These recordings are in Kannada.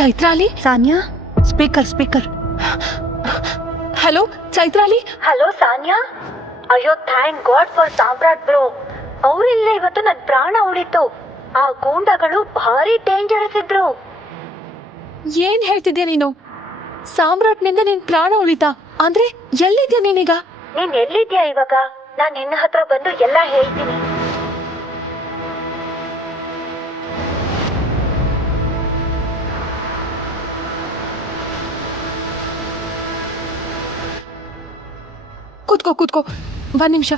Chaitrali. Sanya, speaker. Hello Chaitrali. Hello Sanya. ಅಯ್ಯೋ thank God for Samrat bro. ಅವರಿಲ್ಲ ಇವತ್ತು ನನ್ನ ಪ್ರಾಣ ಉಳಿತು. ಆ ಗೂಂಡಗಳು ಭಾರಿ ಡೇಂಜರಸ್ ಇದ್ರು. ಏನ್ ಹೇಳ್ತಿದ್ಯಾ ನೀನು? ಸಾಮ್ರಾಟ್ನಿಂದ ನಿನ್ ಪ್ರಾಣ ಉಳಿತಾ ಅಂದ್ರೆ ಎಲ್ಲಿದ್ಯಾ ನೀನೀಗ? ನೀನ್ ಎಲ್ಲಿದ್ಯಾ ಇವಾಗ? ನಾನ್ ನಿನ್ನ ಹತ್ರ ಬಂದು ಎಲ್ಲ ಹೇಳ್ತೀನಿ. ಕೂತ್ಕೋ ಒಂದ್ ನಿಮಿಷ.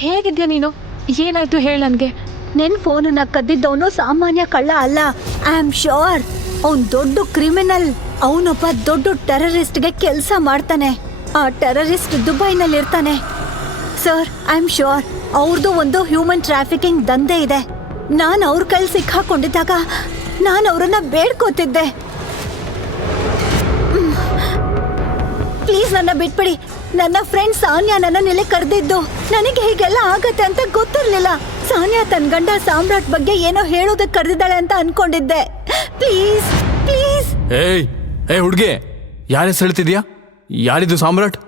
ಹೇಗಿದ್ಯಾ ನೀನು? ಏನಾಯ್ತು ಹೇಳ ನನ್ಗೆ. ನಿನ್ ಫೋನನ್ನ ಕದ್ದಿದ್ದವನು ಸಾಮಾನ್ಯ ಕಳ್ಳ ಅಲ್ಲ. ಐ ಆಮ್ ಶ್ಯೂರ್ ಅವನ್ ದೊಡ್ಡ ಕ್ರಿಮಿನಲ್. ಅವನೊಬ್ಬ ದೊಡ್ಡ ಟೆರರಿಸ್ಟ್ಗೆ ಕೆಲಸ ಮಾಡ್ತಾನೆ. ಆ ಟೆರರಿಸ್ಟ್ ದುಬೈನಲ್ಲಿ ಇರ್ತಾನೆ. ಸರ್, ಐ ಆಮ್ ಶ್ಯೂರ್ ಅವ್ರದ್ದು ಒಂದು ಹ್ಯೂಮನ್ ಟ್ರಾಫಿಕಿಂಗ್ ದಂಧೆ ಇದೆ. ನಾನು ಅವ್ರ ಕೈಲಿ ಸಿಕ್ಕಾಕೊಂಡಿದ್ದಾಗ ನಾನು ಅವರನ್ನ ಬೇಡ್ಕೋತಿದ್ದೆ, ಪ್ಲೀಸ್ ನನ್ನ ಬಿಟ್ಬಿಡಿ. ನನ್ನ ಫ್ರೆಂಡ್ ಸಾನ್ಯಾ ನನ್ನನ್ನೆಲ್ಲಿ ಕರೆದಿದ್ದು. ನನಗೆ ಹೀಗೆಲ್ಲ ಆಗತ್ತೆ ಅಂತ ಗೊತ್ತಿರ್ಲಿಲ್ಲ. ಸಾನ್ಯಾ ತನ್ನ ಗಂಡ ಸಾಮ್ರಾಟ್ ಬಗ್ಗೆ ಏನೋ ಹೇಳೋದಕ್ಕೆ ಕರೆದಿದ್ದಾಳೆ ಅಂತ ಅನ್ಕೊಂಡಿದ್ದೆ. Please please. ಏ ಹುಡ್ಗಿ, ಯಾರ ಹೆಸರು ಹೇಳ್ತಿದ್ಯಾ? ಯಾರಿದು ಸಾಮ್ರಾಟ್?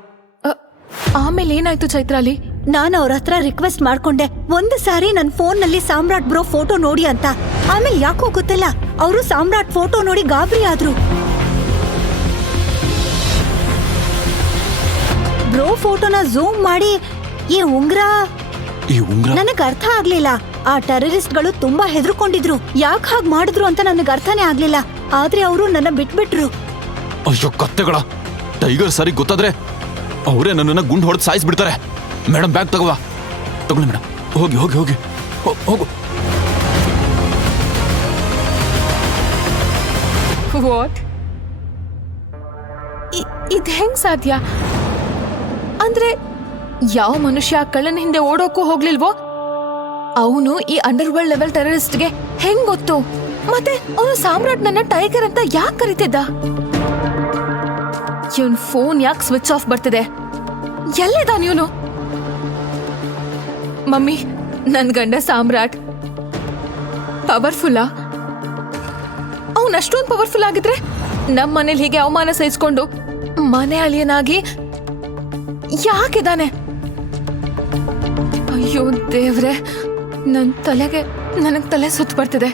ಆಮೇಲೆ ಏನಾಯ್ತು ಚೈತ್ರಾಲಿ? ನಾನು ಅವ್ರ ಹತ್ರ ರಿಕ್ವೆಸ್ಟ್ ಮಾಡ್ಕೊಂಡೆ, ಒಂದು ಸಾರಿ ನನ್ನ ಫೋನ್ ನಲ್ಲಿ ಸಾಮ್ರಾಟ್ ಬ್ರೋ ಫೋಟೋ ನೋಡಿ ಅಂತ. ಆಮೇಲೆ ಯಾಕೋ ಗೊತ್ತಿಲ್ಲ, ಅವರು ಸಾಮ್ರಾಟ್ ಫೋಟೋ ನೋಡಿ ಗಾಬರಿ ಆದ್ರು. ಬ್ರೋ ಫೋಟೋನ ಝೂಮ್ ಮಾಡಿ ಈ ಉಂಗ್ರ ನನಗ್ ಅರ್ಥ ಆಗ್ಲಿಲ್ಲ. ಆ ಟೆರರಿಸ್ಟ್ಗಳು ತುಂಬಾ ಹೆದರ್ಕೊಂಡಿದ್ರು. ಯಾಕೆ ಹಾಗೆ ಮಾಡಿದ್ರು ಅಂತ ನನಗೆ ಅರ್ಥನೇ ಆಗ್ಲಿಲ್ಲ. ಆದ್ರೆ ಅವರು ನನ್ನ ಬಿಟ್ಬಿಟ್ರು. ಅಯ್ಯೋ ಕತ್ತೆಗಳ, ಟೈಗರ್ ಸರಿ ಗೊತ್ತಾದ್ರೆ ಅವರೇ ನನ್ನನ್ನ ಗುಂಡು ಹೊಡೆದು ಸಾಯಿಸ್ಬಿಡ್ತಾರೆ. ಮೇಡಮ್ ಬ್ಯಾಗ್ ತಗೊಳ್ಳಿ ಮೇಡಮ್. ಹೋಗಿ ಹೋಗು. ವಾಟ್? ಇದ್ ಹೆಂಗ್ ಸಾಧ್ಯ? ಅಂದ್ರೆ ಯಾವ ಮನುಷ್ಯ ಕಳ್ಳನ ಹಿಂದೆ ಓಡೋಕ್ಕೂ ಹೋಗ್ಲಿಲ್ವೋ? ಅವನು ಈ ಅಂಡರ್ ವರ್ಲ್ಡ್ ಲೆವೆಲ್ ಟೆರರಿಸ್ಟ್ಗೆ ಹೆಂಗ್ ಗೊತ್ತು? ಮತ್ತೆ ಅವನು ಸಾಮ್ರಾಟ್ ನನ್ನ ಟೈಗರ್ ಅಂತ ಯಾಕೆ ಕರೀತಿದ್ದ? ಇವನ್ ಫೋನ್ ಯಾಕೆ ಸ್ವಿಚ್ ಆಫ್ ಬರ್ತಿದೆ? ಎಲ್ಲಿದ್ದಾನ ಇವನು? ಮಮ್ಮಿ, ನನ್ ಗಂಡ ಸಾಮ್ರಾಟ್ ಪವರ್ಫುಲ್ಲಾ? ಅವನ್ ಅಷ್ಟೊಂದು ಪವರ್ಫುಲ್ ಆಗಿದ್ರೆ ನಮ್ ಮನೇಲಿ ಹೀಗೆ ಅವಮಾನ ಸಹಿಸ್ಕೊಂಡು ಮನೆ ಅಳಿಯನಾಗಿ ಯಾಕಿದಾನೆ? ಅಯ್ಯೋ ದೇವ್ರೆ, ನನಗ್ ತಲೆ ಸುತ್ತ ಬರ್ತಿದೆ.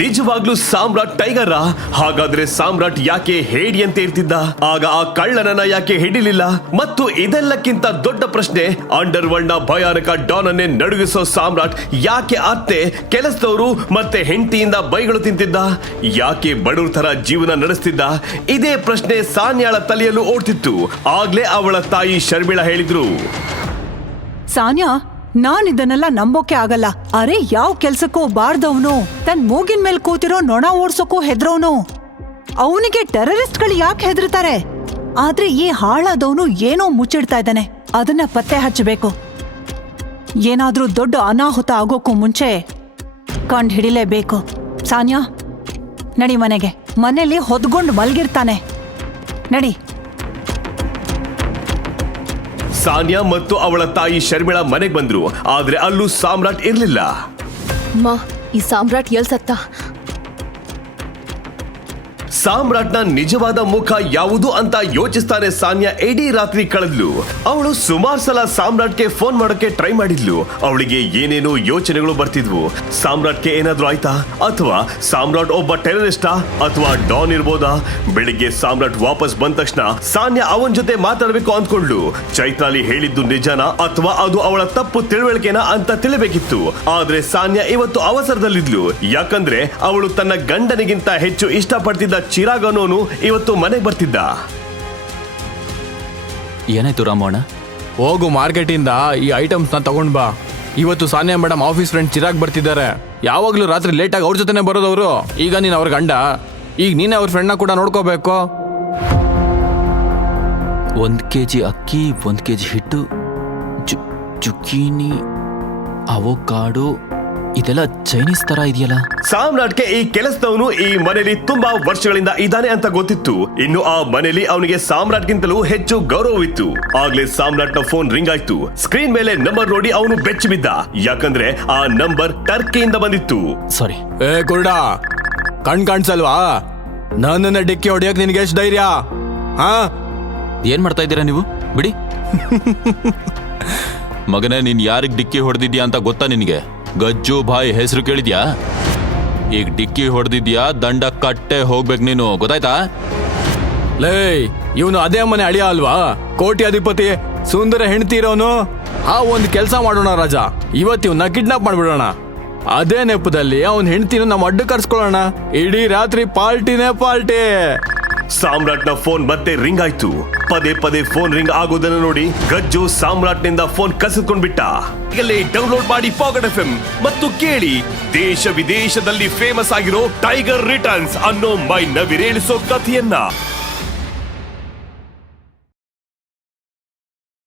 ನಿಜವಾಗ್ಲೂ ಸಾಮ್ರಾಟ್ ಟೈಗರ? ಹಾಗಾದ್ರೆ ಸಾಮ್ರಾಟ್ ಯಾಕೆ ಹೇಡಿಯಂತೆ ಇರ್ತಿದ್ದ? ಆಗ ಆ ಕಳ್ಳನನ್ನ ಯಾಕೆ ಹಿಡಿಲಿಲ್ಲ? ಮತ್ತು ಇದೆಲ್ಲಕ್ಕಿಂತ ದೊಡ್ಡ ಪ್ರಶ್ನೆ, ಅಂಡರ್ ವರ್ಲ್ಡ್ ನ ಭಯಾನಕ ಡಾನ್ ಅನ್ನೇ ನಡುಗಿಸೋ ಸಾಮ್ರಾಟ್ ಯಾಕೆ ಅತ್ತೆ, ಕೆಲಸದವರು ಮತ್ತೆ ಹೆಂಡತಿಯಿಂದ ಬೈಗಳು ತಿಂತಿದ್ದ? ಯಾಕೆ ಬಡವ್ರ ತರ ಜೀವನ ನಡೆಸ್ತಿದ್ದ? ಇದೇ ಪ್ರಶ್ನೆ ಸಾನ್ಯಾಳ ತಲೆಯಲ್ಲೂ ಓಡ್ತಿತ್ತು. ಆಗ್ಲೇ ಅವಳ ತಾಯಿ ಶರ್ಮಿಳಾ ಹೇಳಿದ್ರು, ಸಾನ್ಯಾ, ನಾನ್ ಇದನ್ನೆಲ್ಲ ನಂಬೋಕೆ ಆಗಲ್ಲ. ಅರೆ, ಯಾವ ಕೆಲ್ಸಕ್ಕೂ ಬಾರ್ದವನು, ತನ್ ಮೂಗಿನ ಮೇಲೆ ಕೂತಿರೋ ನೊಣ ಓಡ್ಸೋಕ್ಕೂ ಹೆದ್ರವನು. ಅವನಿಗೆ ಟೆರರಿಸ್ಟ್ಗಳು ಯಾಕೆ ಹೆದರ್ತಾರೆ? ಆದ್ರೆ ಈ ಹಾಳಾದವನು ಏನೋ ಮುಚ್ಚಿಡ್ತಾ ಇದ್ದಾನೆ. ಅದನ್ನ ಪತ್ತೆ ಹಚ್ಚಬೇಕು. ಏನಾದ್ರೂ ದೊಡ್ಡ ಅನಾಹುತ ಆಗೋಕ್ಕೂ ಮುಂಚೆ ಕಂಡು ಹಿಡಿಲೇಬೇಕು. ಸಾನ್ಯಾ, ನಡಿ ಮನೆಗೆ. ಮನೇಲಿ ಹೊದ್ಕೊಂಡು ಮಲ್ಗಿರ್ತಾನೆ. ನಡಿ. ಸಾನ್ಯಾ ಮತ್ತು ಅವಳ ತಾಯಿ ಶರ್ಮಿಳಾ ಮನೆಗೆ ಬಂದ್ರು. ಆದ್ರೆ ಅಲ್ಲೂ ಸಾಮ್ರಾಟ್ ಇರ್ಲಿಲ್ಲ. ಈ ಸಾಮ್ರಾಟ್ ಎಲ್ ಸತ್ತ? ಸಾಮ್ರಾಟ್ನ ನಿಜವಾದ ಮುಖ ಯಾವುದು ಅಂತ ಯೋಚಿಸ್ತಾನೆ ಸಾನ್ಯಾ ಇಡೀ ರಾತ್ರಿ ಕಳೆದ್ಲು. ಅವಳು ಸುಮಾರು ಸಲ ಸಾಮ್ರಾಟ್ಗೆ ಫೋನ್ ಮಾಡೋಕೆ ಟ್ರೈ ಮಾಡಿದ್ಲು. ಅವಳಿಗೆ ಏನೇನೋ ಯೋಚನೆಗಳು ಬರ್ತಿದ್ವು. ಸಾಮ್ರಾಟ್ಗೆ ಏನಾದ್ರೂ ಆಯ್ತಾ? ಅಥವಾ ಸಾಮ್ರಾಟ್ ಒಬ್ಬ ಟೆರರಿಸ್ಟಾ? ಅಥವಾ ಡಾನ್ ಇರ್ಬೋದಾ? ಬೆಳಿಗ್ಗೆ ಸಾಮ್ರಾಟ್ ವಾಪಸ್ ಬಂದ ತಕ್ಷಣ ಸಾನ್ಯಾ ಅವನ ಜೊತೆ ಮಾತಾಡ್ಬೇಕು ಅಂದ್ಕೊಂಡ್ಲು. ಚೈತ್ರಾಲಿ ಹೇಳಿದ್ದು ನಿಜನಾ ಅಥವಾ ಅದು ಅವಳ ತಪ್ಪು ತಿಳುವಳಿಕೆನಾ ಅಂತ ತಿಳಿಬೇಕಿತ್ತು. ಆದ್ರೆ ಸಾನ್ಯಾ ಇವತ್ತು ಅವಸರದಲ್ಲಿದ್ಲು. ಯಾಕಂದ್ರೆ ಅವಳು ತನ್ನ ಗಂಡನಿಗಿಂತ ಹೆಚ್ಚು ಇಷ್ಟಪಡ್ತಿದ್ದ ಚಿರಾಗ್ ಅನ್ನೋನು ಇವತ್ತು ಮನೆಗೆ ಬರ್ತಿದ್ದ. ಏನಾಯ್ತು ರಾಮಣ್ಣ? ಹೋಗು ಮಾರ್ಕೆಟಿಂದ ಈ ಐಟಮ್ಸ್ನ ತಗೊಂಡ್ ಬಾ. ಇವತ್ತು Sanya madam office friend Chirag ಬರ್ತಿದ್ದಾರೆ. ಯಾವಾಗ್ಲೂ ರಾತ್ರಿ ಲೇಟಾಗಿ ಅವ್ರ ಜೊತೆನೆ ಬರೋದವರು. ಈಗ ನೀನು ಅವ್ರ ಗಂಡ, ಈಗ ನೀನೇ ಅವ್ರ ಫ್ರೆಂಡ್ನ ಕೂಡ ನೋಡ್ಕೋಬೇಕು. 1 kg ಅಕ್ಕಿ, 1 kg ಹಿಟ್ಟು, ಜುಕೀನಿ, ಅವೋಕಾಡೋ, ಇದೆಲ್ಲ ಚೈನೀಸ್ ತರ ಇದೆಯಲ್ಲ. ಸಾಮ್ರಾಟ್ಗೆ ಈ ಕೆಲಸದವನು ಈ ಮನೆಯಲ್ಲಿ ತುಂಬಾ ವರ್ಷಗಳಿಂದ ಇದ್ದಾನೆ ಅಂತ ಗೊತ್ತಿತ್ತು. ಇನ್ನು ಆ ಮನೆಯಲ್ಲಿ ಅವನಿಗೆ ಸಾಮ್ರಾಟ್ಗಿಂತಲೂ ಹೆಚ್ಚು ಗೌರವವಿತ್ತು. ಆಗ್ಲೇ ಸಾಮ್ರಾಟ್ನ ಫೋನ್ ರಿಂಗ್ ಆಯ್ತು. ಸ್ಕ್ರೀನ್ ಮೇಲೆ ನಂಬರ್ ನೋಡಿ ಅವನು ಬೆಚ್ಚಿ ಬಿದ್ದ. ಯಾಕಂದ್ರೆ ಆ ನಂಬರ್ ಟರ್ಕಿಯಿಂದ ಬಂದಿತ್ತು. ಸಾರಿ. ಕುರುಡ, ಕಣ್ ಕಾಣಿಸಲ್ವಾ? ನನ್ನನ್ನ ಡಿಕ್ಕಿ ಹೊಡಿಯಕ್ ನಿನ್ಗೆ ಎಷ್ಟು ಧೈರ್ಯ? ಹಾ, ಏನ್ ಮಾಡ್ತಾ ಇದ್ದೀರಾ ನೀವು? ಬಿಡಿ. ಮಗನೇ, ನೀನ್ ಯಾರಿಗ್ ಡಿಕ್ಕಿ ಹೊಡೆದಿದ್ಯಾ ಅಂತ ಗೊತ್ತಾ ನಿನಗೆ? ಗಜ್ಜು ಭಾಯ್ ಹೆಸರು ಕೇಳಿದ್ಯಾ? ಈಗ ಡಿಕ್ಕಿ ಹೊಡೆದಿದ್ಯಾ, ದಂಡ ಕಟ್ಟೆ ಹೋಗ್ಬೇಕು ನೀನು, ಗೊತ್ತಾಯ್ತಾ? ಲೇ, ಇವನು ಅದೇ ಮನೆ ಅಳಿಯ ಅಲ್ವಾ? ಕೋಟಿ ಅಧಿಪತಿ, ಸುಂದರ ಹೆಂಡತಿ ಇರೋನು. ಆ ಒಂದು ಕೆಲಸ ಮಾಡೋಣ ರಾಜ, ಇವತ್ತು ಇವನ್ನ ಕಿಡ್ನಾಪ್ ಮಾಡ್ಬಿಡೋಣ. ಅದೇ ನೆಪದಲ್ಲಿ ಅವನ್ ಹೆಂಡತಿನ ನಮ್ಮ ಅಡ್ಡ ಕರ್ಸ್ಕೊಳ್ಳೋಣ. ಇಡೀ ರಾತ್ರಿ ಪಾರ್ಟಿನೇ ಪಾರ್ಟಿ. ಸಾಮ್ರಾಟ್ನ ಫೋನ್ ಮತ್ತೆ ರಿಂಗ್ ಆಯ್ತು. ಪದೇ ಪದೇ ಫೋನ್ ರಿಂಗ್ ಆಗೋದನ್ನು ನೋಡಿ ಗಜ್ಜು ಸಾಮ್ರಾಟ್ನಿಂದ ಫೋನ್ ಕಸಿದ್ಕೊಂಡ್ಬಿಟ್ಟ. ಈಗಲೇ ಡೌನ್ಲೋಡ್ ಮಾಡಿ ಪಾಕೆಟ್ FM ಮತ್ತು ಕೇಳಿ ದೇಶ ವಿದೇಶದಲ್ಲಿ ಫೇಮಸ್ ಆಗಿರೋ ಟೈಗರ್ ರಿಟರ್ನ್ಸ್ ಅನ್ನೋ ಮೈ ನವಿರೇಳಿಸೋ ಕಥೆಯನ್ನ.